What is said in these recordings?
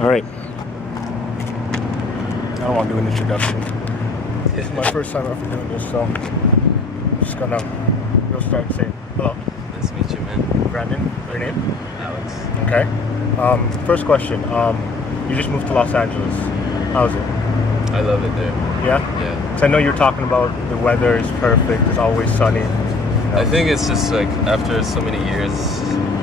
All right. I don't want to do an introduction. This is my first time ever doing this, so I'm just gonna go start saying hello. Nice to meet you, man. Brandon, your name? Alex. Okay. First question. You just moved to Los Angeles. How's it? I love it there. Yeah? Yeah. So I know you're talking about the weather is perfect, it's always sunny. You know? I think it's just like after so many years,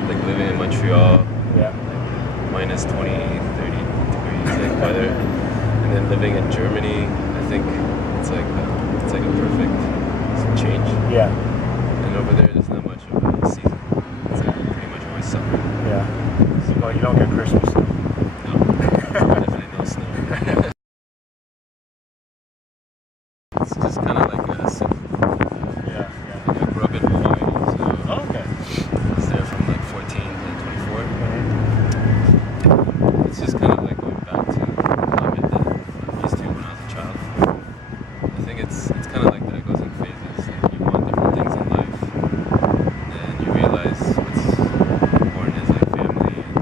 like living in Montreal, Yeah. like minus 20, 30 degrees like weather, and then living in Germany, I think it's like a perfect change. Yeah. And over there's not much of a season. It's like pretty much always summer. Yeah. Well, you don't get Christmas. No, definitely no snow. It's just kind of like a simple. Yeah. I grew up in Hawaii, so Oh, okay. I was there from like 14 to 24. It's just kind of like going back to the climate that I used to when I was a child. I think it's kind of like that. It goes in phases. Like you want different things in life, and then you realize what's important is like family and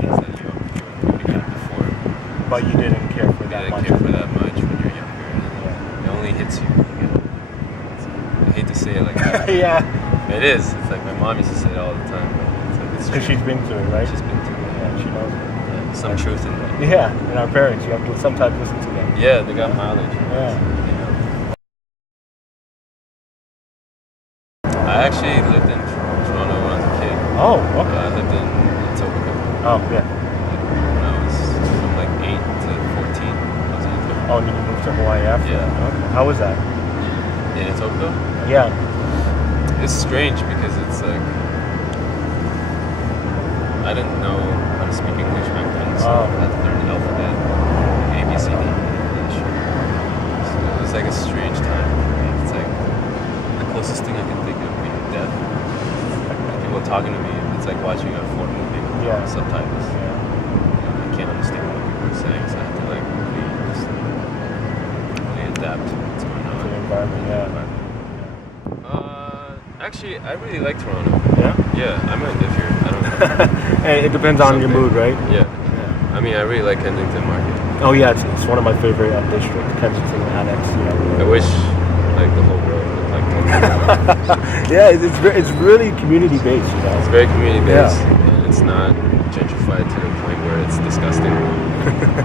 things that you already had before. But you didn't care for You that didn't much. care for that much when you're younger, and it only hits you when you get older. I hate to say it like that. Yeah. It is. It's like my mom used to say it all the time. It's Because true. she's been through it, right? She's been through it. Yeah, she knows it. Yeah, some truth in that. Yeah, and our parents, you have to sometimes listen to them. Yeah, they got mileage. Yeah. You know. I actually lived in Toronto when I was a kid. Oh, I okay. lived in Etobicoke. Oh, yeah. When I was from like 8 to 14. I was in Etobicoke. Oh, and then you moved to Hawaii after? Yeah. Okay. How was that? In Etobicoke? Yeah. It's strange because it's like I didn't know how to speak English back then, so Oh. I had to learn the alphabet, A, B, C, D in English. So it was like a strange time for me. It's like the closest thing I can think of being deaf. Like people talking to me, it's like watching a foreign movie with Yeah. subtitles. Yeah. I can't understand what people are saying, so I have to like really adapt to what's going on. To the environment, yeah. Actually, I really like Toronto. Yeah? Yeah, I might live here. I don't know. Hey, it depends on your Someday. mood, right? Yeah. Yeah. I mean, I really like Kensington Market. Oh, yeah, it's one of my favorite districts, Kensington, Alex, I wish like the whole world looked like Kensington. Yeah, it's really community-based, you know? It's very community based. Yeah. And it's not gentrified to the point where it's disgusting.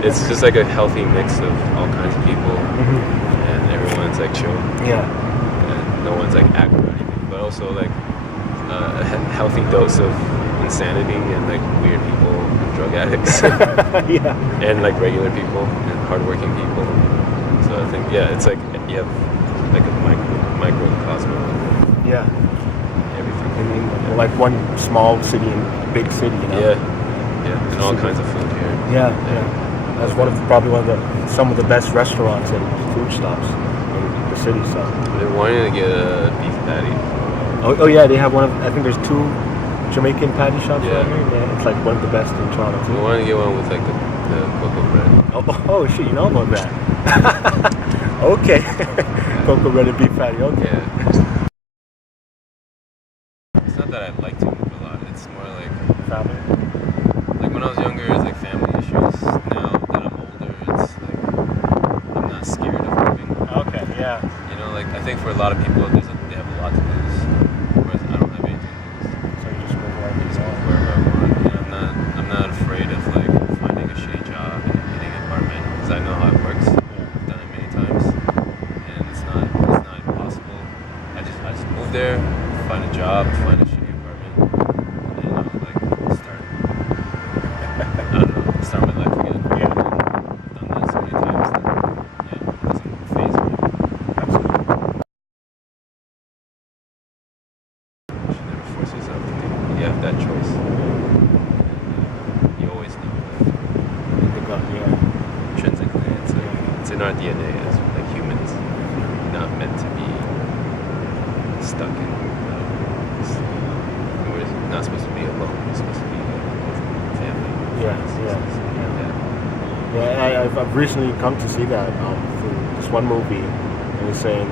It's just like a healthy mix of all kinds of people, and everyone's like chill, Yeah. and no one's like acting or anything. But also like a healthy dose of insanity and like weird people and drug addicts. Yeah. And like regular people and hardworking people. So I think it's like you have like a microcosm of Yeah. everything. I mean, like one small city and a big city, you know? Yeah, and all kinds of food here. Yeah. That's probably some of the best restaurants and food stops in the city. So. I've been wanting to get a beef patty. Oh yeah, they have one of. I think there's 2 Jamaican patty shops Yeah. right here. Yeah, it's like one of the best in Toronto I too. wanted to get one with like the cocoa bread. Oh shit, you know about that? Okay, cocoa bread and beef patty. Okay. Yeah. It's not that I like to move a lot. It's more like Family. when I was younger, it's like family issues. Now that I'm older, it's like I'm not scared of moving. Okay. Yeah. You know, like I think for a lot of people, they have a lot to lose, whereas I don't have anything to lose. So you just move wherever I you just move want. wherever I want, and I'm not afraid of like finding a shitty job and getting an apartment because I know how it works. I've done it many times, and it's not impossible. I just move there, find a job, find a shitty apartment, and like start. I don't know, start my life again. Yeah. I've done that so many times that it doesn't faze me. Absolutely. You should never force yourself to do it. You have that choice. And, you always know that intrinsically it's in our DNA as like humans. We're not meant to be stuck in we're not supposed to be alone. We're supposed to be with family. Yeah, I've recently come to see that through this one movie. It was saying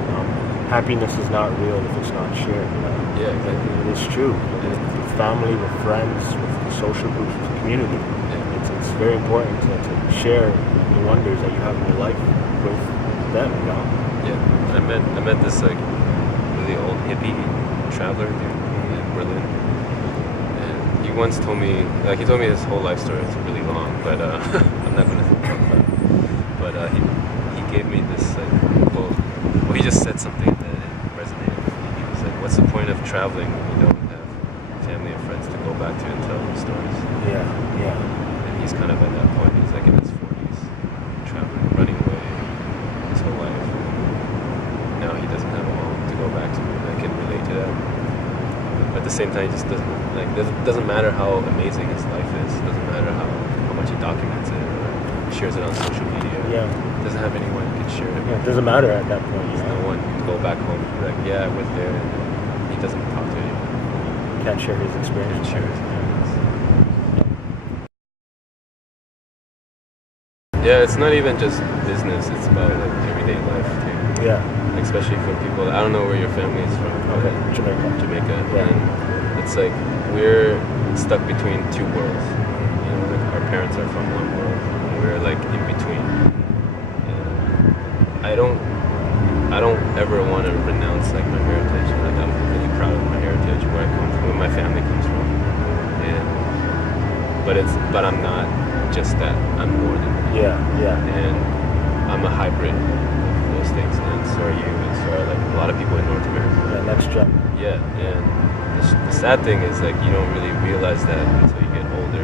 happiness is not real if it's not shared. You know? Yeah, exactly. It is true. With family, with friends, with social groups, with community. Yeah. It's very important to share the wonders that you have in your life with them, you know? Yeah, I met this like really old hippie traveler dude in Berlin, and he once told me, like he told me his whole life story. It's really long, but I'm not gonna talk about it. But he gave me this like quote. Well, he just said something that it resonated with me. He was like, "What's the point of traveling when you don't have family and friends to go back to and tell them stories?" Yeah, yeah. And he's kind of at that point. He's like in his 40s, traveling, running away his whole life. Now he doesn't have a home to go back to. I can relate to that. But at the same time, he just doesn't matter how amazing his life is. Doesn't matter how much he documents it or shares it on social media. Yeah. Doesn't have anyone who can share it. Yeah, it doesn't matter at that point. There's no one to go back home and be like, yeah, I went there, and he doesn't talk to anyone. Can't share his experience. Can't share his experience. Yeah, it's not even just business, it's about like everyday life too. Yeah. Like, especially for people, I don't know where your family is from. Okay, Jamaica. Jamaica. Yeah. And it's like we're stuck between two worlds. You know, like our parents are from one world, and we're like in between. And I don't ever want to renounce like my heritage. Like I'm really proud of my heritage, where I come from, where my family comes from. But I'm not just that. I'm more than that. Yeah, yeah. And I'm a hybrid of those things, and so are you, and so are like a lot of people in North America. Yeah, next gen. Yeah, and the sad thing is like you don't really realize that until you get older.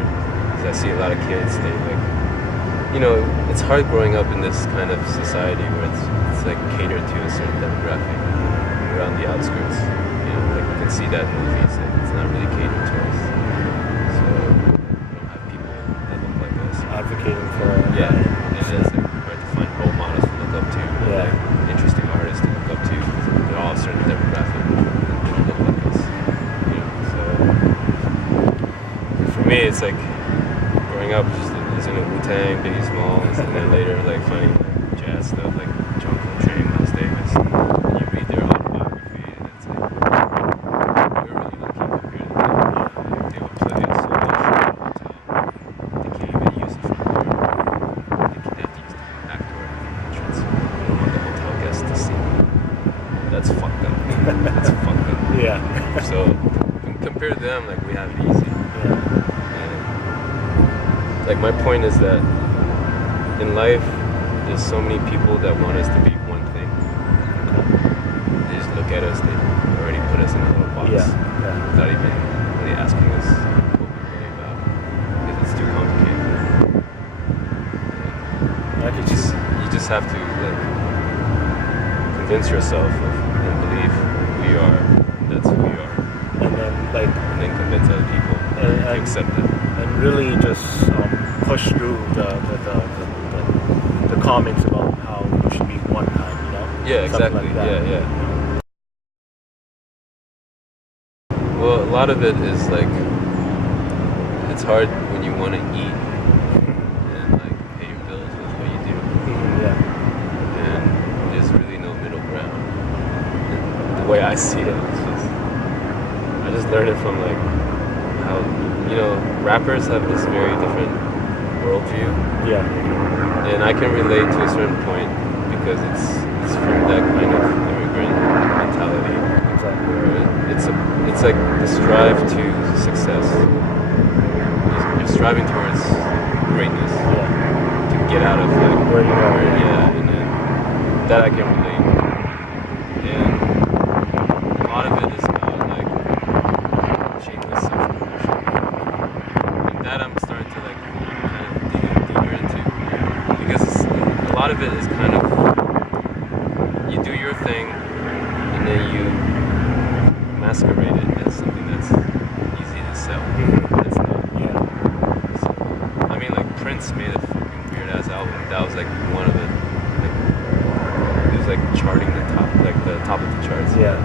Because I see a lot of kids, they like, you know, it's hard growing up in this kind of society where it's like catered to a certain demographic. We're on the outskirts, you know, like you can see that in movies. Like, it's not really catered to us. So we don't have people that look like us. Advocating for Yeah, and it's like hard to find role models to look up to, Yeah. like interesting artists to look up to, because they're all a certain demographic. They don't look like us, you know. So for me, it's like growing up just listening to Wu-Tang, Biggie Smalls, and then later like finding like jazz stuff like John Coltrane, Miles Davis. And you read their autobiography, and it's like we're really lucky compared to them. Like, they would play a solo show at a hotel. They can't even use it for their. They have to use the back door at the entrance. They don't want the hotel guests to see them. That's fucked up. That's fucked up. Yeah. So compared to them, like we have it easy. Yeah. Like my point is that in life, there's so many people that want us to be one thing. They just look at us, they already put us in a little box without even really asking us what we're really about, because it's too complicated. And you just have to like convince yourself of and believe who we are. That's who we are, and then convince other people to accept it. And really just push through the comments about how we should be one kind, you know? Yeah, exactly. Like that. Yeah. Well, a lot of it is like it's hard when you want to eat and like pay your bills with what you do. Yeah. And there's really no middle ground. And the way I see it, I just learned it from like how, you know, rappers have this very different worldview. Yeah. And I can relate to a certain point because it's from that kind of immigrant mentality. Exactly. Where it's like the strive to success. You're striving towards greatness. Yeah. To get out of like where you are. Yeah, and then that I can relate. And a lot of it is about like shameless self-promotion. And that I'm starting to like kind of dig deeper into, because a lot of it is kind of you do your thing and then you masquerade it as something that's easy to sell. It's not. Yeah. So, I mean, like Prince made a fucking weird ass album. That was like one of it. Like, it was like charting the top of the charts. Yeah.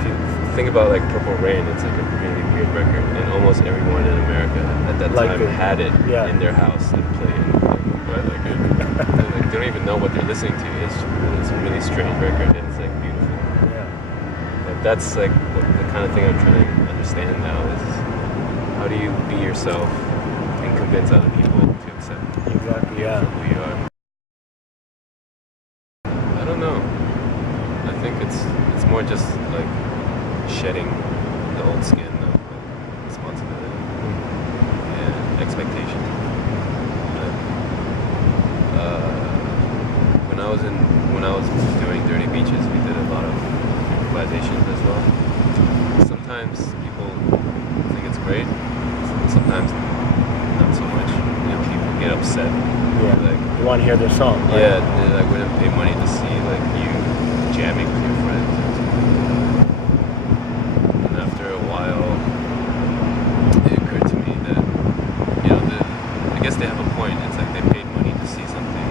If you think about like Purple Rain, it's like a really weird record, and almost everyone in America at that time had it in their house and played it. Right, like they don't even know what they're listening to. It's a really strange record, and it's like beautiful. Yeah. But that's like the kind of thing I'm trying to understand now is how do you be yourself and convince other people to accept Exactly. Yeah. who you are. I don't know. I think it's more just like shedding the old skin of like, responsibility and expectation. When I was doing Dirty Beaches, we did a lot of improvisations as well. Sometimes people think it's great. Sometimes not so much. You know, people get upset. Yeah. Like, you want to hear their song. Right? yeah, they like wouldn't pay money to see like you jamming with your friends. And after a while, it occurred to me that I guess they have a point. It's like they paid money to see something,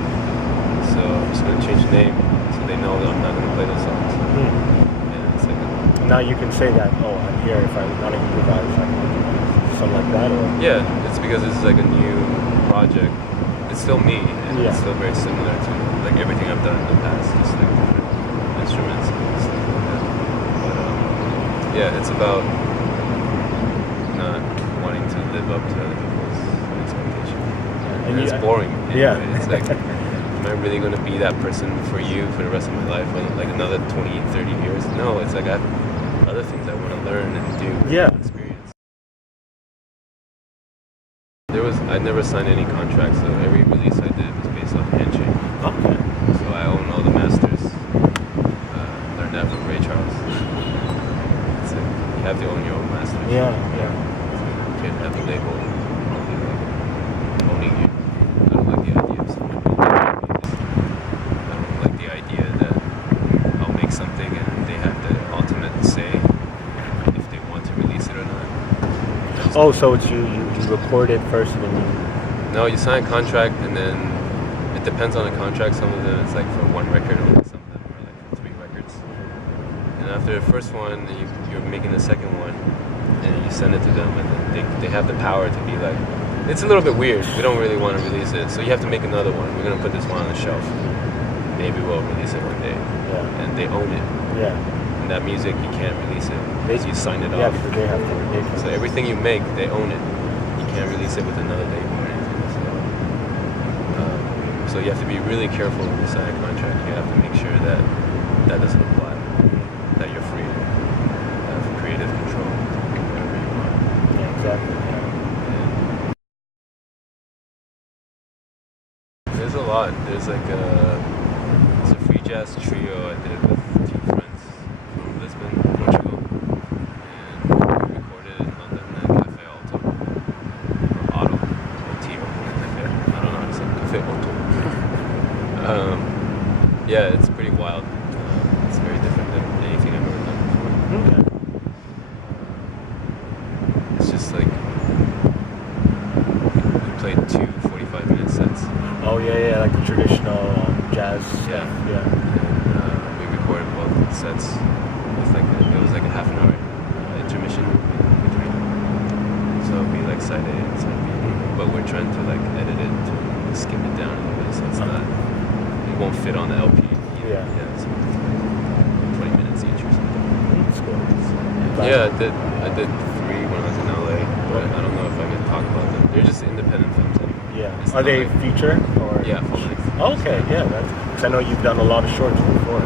so I'm just gonna change the name so they know that I'm not gonna play those songs. And it's like now you can say that. Oh, I'm here. If I want to improvise, I can improvise. Something like that, or yeah, it's because this is like a new project. It's still me, and it's still very similar to like everything I've done in the past, just like different instruments and stuff like that. But yeah, it's about not wanting to live up to other people's expectations. And it's boring. Anyway. It's like, am I really going to be that person for you for the rest of my life, or like another 20, 30 years? No, it's like I have other things I want to learn and do. Yeah. And experience. I never signed any contracts, so every release I did was based on handshake. Okay. So I own all the masters. Learned that from Ray Charles. It's like you have to own your own masters. Yeah. So you can't have the label only like owning you. I don't like the idea of someone owning me. I don't like the idea that I'll make something and they have the ultimate say if they want to release it or not. Oh, so it's you record it first and then you... No, you sign a contract and then it depends on the contract. Some of them it's like for one record, or some of them are like for 3 records. And after the first one, you're making the second one, and you send it to them, and then they have the power to be like, it's a little bit weird. We don't really want to release it, so you have to make another one. We're gonna put this one on the shelf. Maybe we'll release it one day. Yeah. And they own it. Yeah. And that music you can't release it because you signed it Yeah, off. because they have to. So everything you make, they own it. You can't release it with another label or anything. So you have to be really careful when you sign a contract. You have to make sure that that doesn't apply. That you're free to have creative control wherever you want. Yeah, exactly. Yeah. There's a lot. There's like it's a free jazz trio I did with 2 friends from Lisbon, Portugal, and we recorded in London at Cafe Alto, or Otto, O-T-O, Cafe. I don't know how to say it. Cafe Alto. Yeah, it's pretty wild. It's very different than anything I've ever done before. Okay. It's just like we played 2 45-minute sets. Oh yeah, like the traditional jazz stuff. Yeah. And we recorded both sets. It was like a half an hour intermission between. So it'd be like side A and side B. But we're trying to like edit it to skim it down a little bit, so it's not. It won't fit on the LP. Yeah. So it's like 20 minutes each or something. That's cool. Yeah, I did 3 when I was in LA, but I don't know if I can talk about them. They're just independent films anyway. Yeah. Are they feature or? Yeah, full length. Okay. Yeah. Because I know you've done a lot of shorts before.